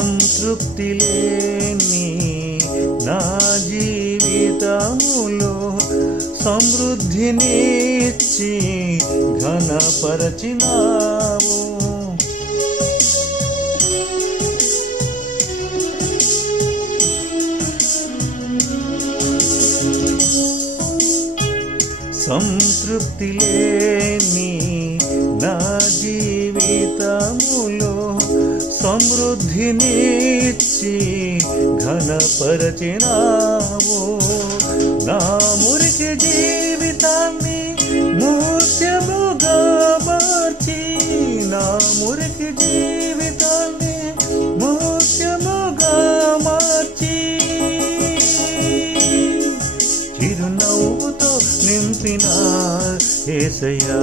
సంతృప్తి లేని నా జీవితములో సమృద్ధినిచ్చి ఘనపరచినావు. సంతృప్తి లేని నా జీవితములో సమృద్ధినిచ్చి ఘనపరచినావు. నా మురికి జీవితాన్ని మూర్త్యముగా మార్చి నా మురికి జీవితాన్ని మూర్త్యముగా మార్చి. చిరునవ్వుతో నింపిన ఏసయ్యా.